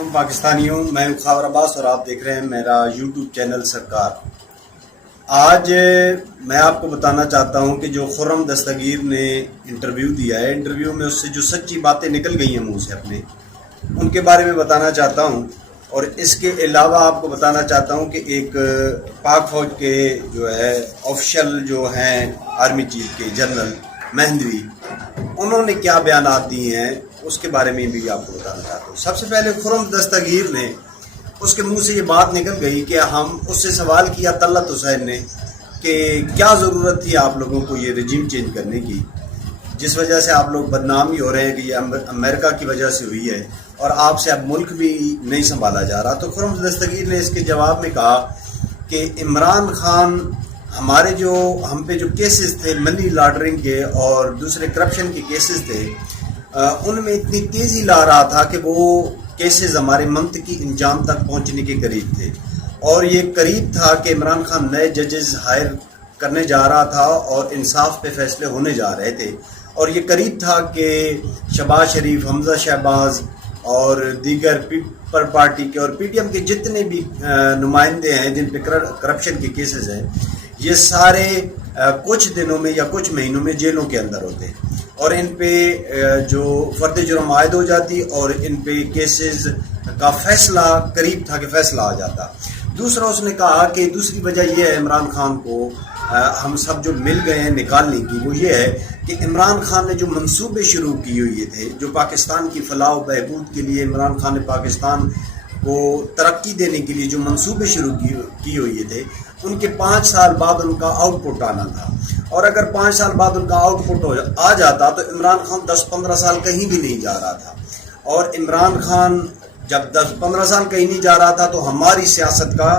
علیکم پاکستانیوں، میں ہوں خاور عباس اور آپ دیکھ رہے ہیں میرا یوٹیوب چینل سرکار۔ آج میں آپ کو بتانا چاہتا ہوں کہ جو خرم دستگیر نے انٹرویو دیا ہے، انٹرویو میں اس سے جو سچی باتیں نکل گئی ہیں منہ سے اپنے، ان کے بارے میں بتانا چاہتا ہوں۔ اور اس کے علاوہ آپ کو بتانا چاہتا ہوں کہ ایک پاک فوج کے جو ہے آفیشل جو ہیں آرمی چیف کے جنرل مہندوی، انہوں نے کیا بیانات دیے ہیں اس کے بارے میں بھی آپ کو بتانا چاہتا ہوں۔ سب سے پہلے خرم دستگیر نے، اس کے منہ سے یہ بات نکل گئی کہ ہم اس سے سوال کیا طلعت حسین نے کہ کیا ضرورت تھی آپ لوگوں کو یہ رجیم چینج کرنے کی، جس وجہ سے آپ لوگ بدنام ہی ہو رہے ہیں کہ یہ امریکہ کی وجہ سے ہوئی ہے اور آپ سے اب ملک بھی نہیں سنبھالا جا رہا۔ تو خرم دستگیر نے اس کے جواب میں کہا کہ عمران خان ہمارے جو ہم پہ جو کیسز تھے منی لانڈرنگ کے اور دوسرے کرپشن کے کیسز تھے، ان میں اتنی تیزی لا رہا تھا کہ وہ کیسز ہمارے منطقی انجام تک پہنچنے کے قریب تھے، اور یہ قریب تھا کہ عمران خان نئے ججز ہائر کرنے جا رہا تھا اور انصاف پہ فیصلے ہونے جا رہے تھے، اور یہ قریب تھا کہ شہباز شریف، حمزہ شہباز اور دیگر پیپل پارٹی کے اور پی ٹی ایم کے جتنے بھی نمائندے ہیں جن پہ کرپشن کے کیسز ہیں، یہ سارے کچھ دنوں میں یا کچھ مہینوں میں جیلوں کے اندر ہوتے اور ان پہ جو فرد جرم عائد ہو جاتی اور ان پہ کیسز کا فیصلہ قریب تھا کہ فیصلہ آ جاتا۔ دوسرا اس نے کہا کہ دوسری وجہ یہ ہے عمران خان کو ہم سب جو مل گئے ہیں نکالنے کی، وہ یہ ہے کہ عمران خان نے جو منصوبے شروع کیے ہوئے تھے، جو پاکستان کی فلاح و بہبود کے لیے عمران خان نے پاکستان کو ترقی دینے کے لیے جو منصوبے شروع کیے ہوئے تھے، ان کے 5 سال بعد ان کا آؤٹ پٹ آنا تھا، اور اگر 5 سال بعد ان کا آؤٹ پٹ آ جاتا تو عمران خان 10-15 سال کہیں بھی نہیں جا رہا تھا، اور عمران خان جب 10-15 سال کہیں نہیں جا رہا تھا تو ہماری سیاست کا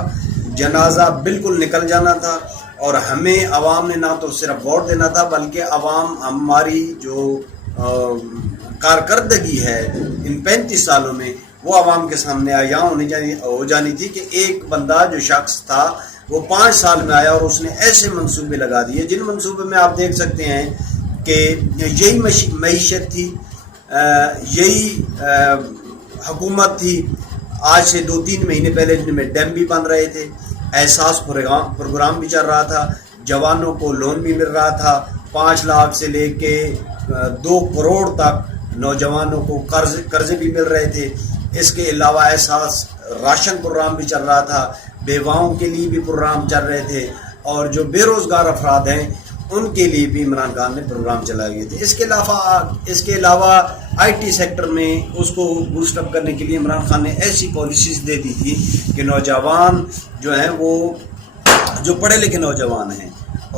جنازہ بالکل نکل جانا تھا، اور ہمیں عوام نے نہ تو صرف ووٹ دینا تھا بلکہ عوام ہماری جو کارکردگی ہے ان 35 سالوں میں وہ عوام کے سامنے آیا ہو جانی تھی کہ ایک بندہ جو شخص تھا وہ 5 سال میں آیا اور اس نے ایسے منصوبے لگا دیے جن منصوبے میں آپ دیکھ سکتے ہیں کہ یہی معیشت تھی، یہی حکومت تھی۔ آج سے 2-3 مہینے پہلے جن میں ڈیم بھی بن رہے تھے، احساس پروگرام بھی چل رہا تھا، جوانوں کو لون بھی مل رہا تھا، 5 لاکھ سے لے کے 2 کروڑ تک نوجوانوں کو قرضے بھی مل رہے تھے۔ اس کے علاوہ احساس راشن پروگرام بھی چل رہا تھا، بیواؤں کے لیے بھی پروگرام چل رہے تھے، اور جو بے روزگار افراد ہیں ان کے لیے بھی عمران خان نے پروگرام چلائے ہوئے تھے۔ اس کے علاوہ آئی ٹی سیکٹر میں اس کو بوسٹ اپ کرنے کے لیے عمران خان نے ایسی پالیسیز دے دی تھی کہ نوجوان جو ہیں وہ جو پڑھے لکھے نوجوان ہیں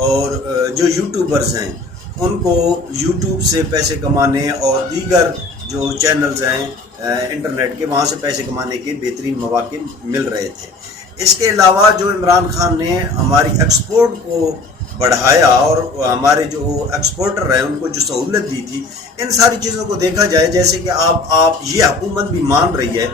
اور جو یوٹیوبرز ہیں ان کو یوٹیوب سے پیسے کمانے اور دیگر جو چینلز ہیں انٹرنیٹ کے، وہاں سے پیسے کمانے کے بہترین مواقع مل رہے تھے۔ اس کے علاوہ جو عمران خان نے ہماری ایکسپورٹ کو بڑھایا اور ہمارے جو ایکسپورٹر ہیں ان کو جو سہولت دی تھی، ان ساری چیزوں کو دیکھا جائے، جیسے کہ آپ یہ حکومت بھی مان رہی ہے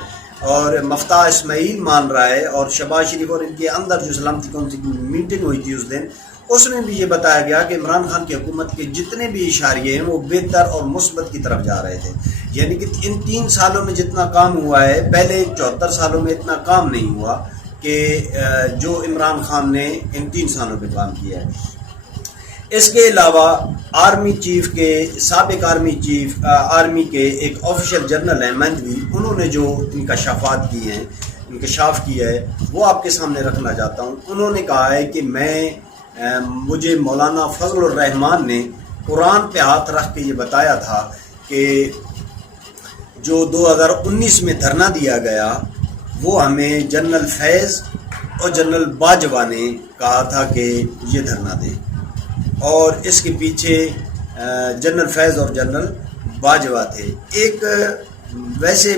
اور مفتاح اسماعیل مان رہا ہے، اور شہباز شریف اور ان کے اندر جو سلامتی کونسل کی میٹنگ ہوئی تھی اس دن، اس میں بھی یہ بتایا گیا کہ عمران خان کی حکومت کے جتنے بھی اشاریے ہیں وہ بہتر اور مثبت کی طرف جا رہے تھے، یعنی کہ ان 3 سالوں میں جتنا کام ہوا ہے پہلے 74 سالوں میں اتنا کام نہیں ہوا کہ جو عمران خان نے ان 3 سالوں میں کام کیا ہے۔ اس کے علاوہ آرمی چیف کے سابق آرمی کے ایک آفیشل جنرل ہیں مہندوی، انہوں نے جو انکشافات کیے ہیں، انکشاف کیا ہے، وہ آپ کے سامنے رکھنا چاہتا ہوں۔ انہوں نے کہا ہے کہ مجھے مولانا فضل الرحمان نے قرآن پہ ہاتھ رکھ کے یہ بتایا تھا کہ جو 2019 میں دھرنا دیا گیا وہ ہمیں جنرل فیض اور جنرل باجوہ نے کہا تھا کہ یہ دھرنا دیں، اور اس کے پیچھے جنرل فیض اور جنرل باجوہ تھے۔ ویسے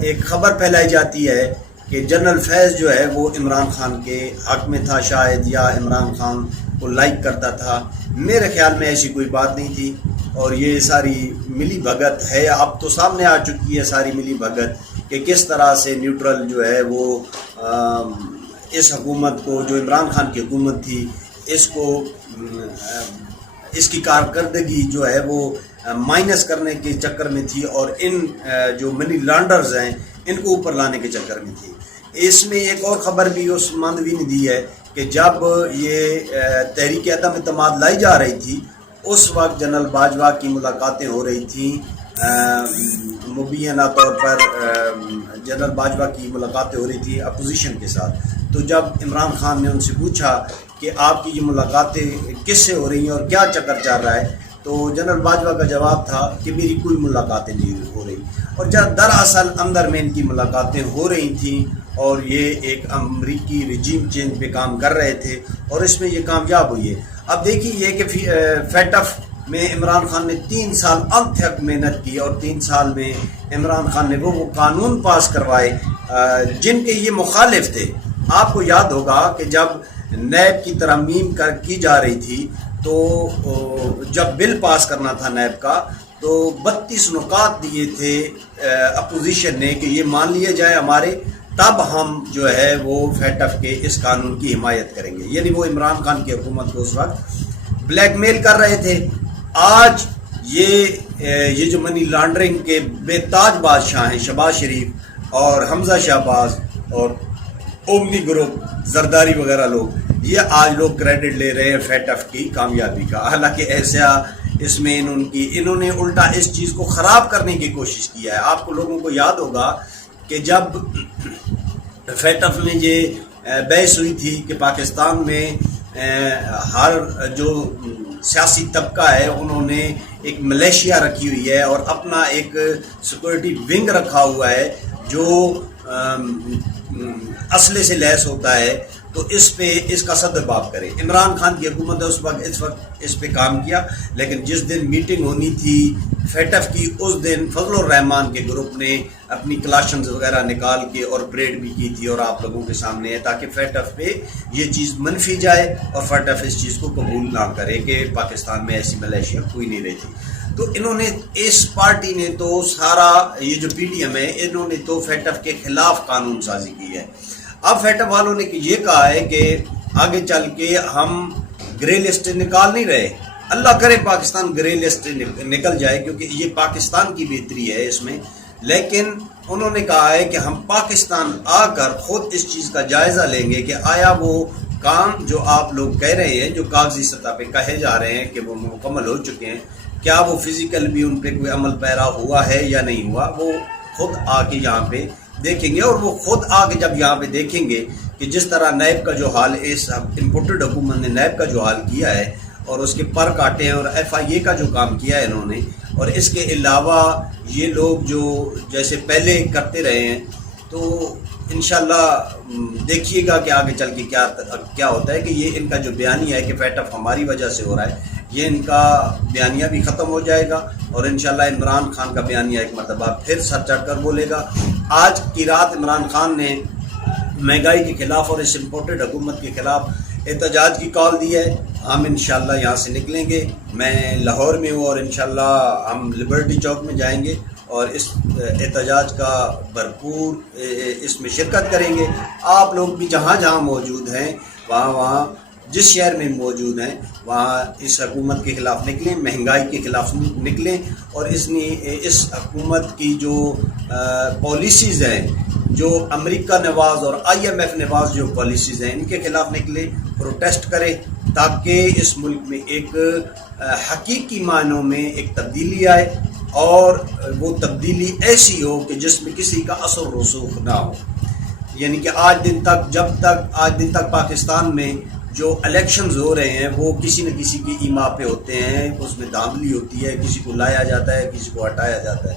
ایک خبر پھیلائی جاتی ہے کہ جنرل فیض جو ہے وہ عمران خان کے حق میں تھا شاید، یا عمران خان کو لائک کرتا تھا۔ میرے خیال میں ایسی کوئی بات نہیں تھی، اور یہ ساری ملی بھگت ہے، اب تو سامنے آ چکی ہے ساری ملی بھگت کہ کس طرح سے نیوٹرل جو ہے وہ اس حکومت کو، جو عمران خان کی حکومت تھی، اس کی کارکردگی جو ہے وہ مائنس کرنے کے چکر میں تھی اور ان جو منی لانڈرز ہیں ان کو اوپر لانے کے چکر میں تھی۔ اس میں ایک اور خبر بھی اس ماندوی نے دی ہے کہ جب یہ تحریک عدم اعتماد لائی جا رہی تھی اس وقت جنرل باجوہ کی ملاقاتیں ہو رہی تھیں، مبینہ طور پر جنرل باجوہ کی ملاقاتیں ہو رہی تھی اپوزیشن کے ساتھ۔ تو جب عمران خان نے ان سے پوچھا کہ آپ کی یہ ملاقاتیں کس سے ہو رہی ہیں اور کیا چکر چل رہا ہے، تو جنرل باجوہ کا جواب تھا کہ میری کوئی ملاقاتیں نہیں ہو رہی، اور جب دراصل اندر میں ان کی ملاقاتیں ہو رہی تھیں اور یہ ایک امریکی رجیم چینج پہ کام کر رہے تھے اور اس میں یہ کامیاب ہوئی ہے۔ اب دیکھیے یہ کہ فیٹف میں عمران خان نے 3 سال انتھک محنت کی اور 3 سال میں عمران خان نے وہ قانون پاس کروائے جن کے یہ مخالف تھے۔ آپ کو یاد ہوگا کہ جب نیب کی ترمیم کی جا رہی تھی تو جب بل پاس کرنا تھا نیب کا تو 32 نکات دیے تھے اپوزیشن نے کہ یہ مان لیے جائے ہمارے، تب ہم جو ہے وہ فیٹف کے اس قانون کی حمایت کریں گے۔ یعنی وہ عمران خان کی حکومت کو اس وقت بلیک میل کر رہے تھے۔ آج یہ جو منی لانڈرنگ کے بے تاج بادشاہ ہیں شہباز شریف اور حمزہ شہباز اور اومنی گروپ زرداری وغیرہ لوگ، یہ آج لوگ کریڈٹ لے رہے ہیں فیٹف کی کامیابی کا، حالانکہ ایسا اس میں انہوں نے الٹا اس چیز کو خراب کرنے کی کوشش کیا ہے۔ آپ کو لوگوں کو یاد ہوگا کہ جب فیٹف میں یہ بحث ہوئی تھی کہ پاکستان میں ہر جو سیاسی طبقہ ہے انہوں نے ایک ملیشیا رکھی ہوئی ہے اور اپنا ایک سیکورٹی ونگ رکھا ہوا ہے جو اسلحے سے لیس ہوتا ہے، تو اس کا صدر باب کرے۔ عمران خان کی حکومت نے اس وقت اس پہ کام کیا، لیکن جس دن میٹنگ ہونی تھی فیٹف کی اس دن فضل الرحمان کے گروپ نے اپنی کلاشنز وغیرہ نکال کے اور پریڈ بھی کی تھی اور آپ لوگوں کے سامنے ہے، تاکہ فیٹف پہ یہ چیز منفی جائے اور فیٹف اس چیز کو قبول نہ کرے کہ پاکستان میں ایسی ملیشیا کوئی نہیں رہتی۔ تو انہوں نے اس پارٹی نے تو سارا یہ جو پی ڈی ایم ہے انہوں نے تو فیٹف کے خلاف قانون سازی کی ہے۔ اب فیٹف والوں نے یہ کہا ہے کہ آگے چل کے ہم گرے لسٹ نکال نہیں رہے، اللہ کرے پاکستان گرے لسٹ نکل جائے کیونکہ یہ پاکستان کی بہتری ہے اس میں، لیکن انہوں نے کہا ہے کہ ہم پاکستان آ کر خود اس چیز کا جائزہ لیں گے کہ آیا وہ کام جو آپ لوگ کہہ رہے ہیں، جو کاغذی سطح پہ کہے جا رہے ہیں کہ وہ مکمل ہو چکے ہیں، کیا وہ فزیکل بھی ان پہ کوئی عمل پیرا ہوا ہے یا نہیں ہوا، وہ خود آ کے یہاں پہ دیکھیں گے۔ اور وہ خود آ کے جب یہاں پہ دیکھیں گے کہ جس طرح نیب کا جو حال اس امپورٹڈ حکومت نے نیب کا جو حال کیا ہے اور اس کے پر کاٹے ہیں اور ایف آئی اے کا جو کام کیا ہے انہوں نے، اور اس کے علاوہ یہ لوگ جو جیسے پہلے کرتے رہے ہیں، تو انشاءاللہ دیکھیے گا کہ آگے چل کے کیا ہوتا ہے کہ یہ ان کا جو بیانیہ ہے کہ فیٹف ہماری وجہ سے ہو رہا ہے، یہ ان کا بیانیہ بھی ختم ہو جائے گا اور انشاءاللہ عمران خان کا بیانیہ ایک مرتبہ پھر سر چڑھ کر بولے گا۔ آج کی رات عمران خان نے مہنگائی کے خلاف اور اس امپورٹڈ حکومت کے خلاف احتجاج کی کال دی ہے۔ ہم انشاءاللہ یہاں سے نکلیں گے، میں لاہور میں ہوں اور انشاءاللہ ہم لبرٹی چوک میں جائیں گے اور اس احتجاج کا بھرپور اس میں شرکت کریں گے۔ آپ لوگ بھی جہاں جہاں موجود ہیں وہاں جس شہر میں موجود ہیں وہاں اس حکومت کے خلاف نکلیں، مہنگائی کے خلاف نکلیں اور اس حکومت کی جو پالیسیز ہیں، جو امریکہ نواز اور آئی ایم ایف نواز جو پالیسیز ہیں، ان کے خلاف نکلیں، پروٹیسٹ کریں، تاکہ اس ملک میں ایک حقیقی معنوں میں ایک تبدیلی آئے اور وہ تبدیلی ایسی ہو کہ جس میں کسی کا اثر و رسوخ نہ ہو۔ یعنی کہ آج دن تک پاکستان میں جو الیکشنز ہو رہے ہیں وہ کسی نہ کسی کی ایما پہ ہوتے ہیں، اس میں دھاندلی ہوتی ہے، کسی کو لایا جاتا ہے، کسی کو ہٹایا جاتا ہے۔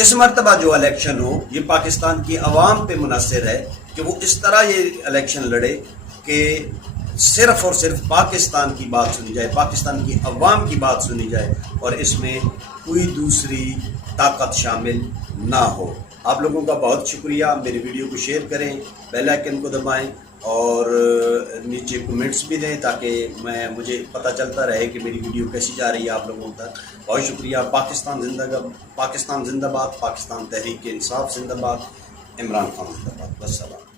اس مرتبہ جو الیکشن ہو یہ پاکستان کی عوام پہ منحصر ہے کہ وہ اس طرح یہ الیکشن لڑے کہ صرف اور صرف پاکستان کی بات سنی جائے، پاکستان کی عوام کی بات سنی جائے اور اس میں کوئی دوسری طاقت شامل نہ ہو۔ آپ لوگوں کا بہت شکریہ، میری ویڈیو کو شیئر کریں، بیل آئیکن کو دبائیں اور نیچے کمنٹس بھی دیں تاکہ مجھے پتہ چلتا رہے کہ میری ویڈیو کیسی جا رہی ہے آپ لوگوں تک۔ بہت شکریہ۔ پاکستان زندہ باد، پاکستان تحریک انصاف زندہ باد، عمران خان زندہ باد۔ والسلام۔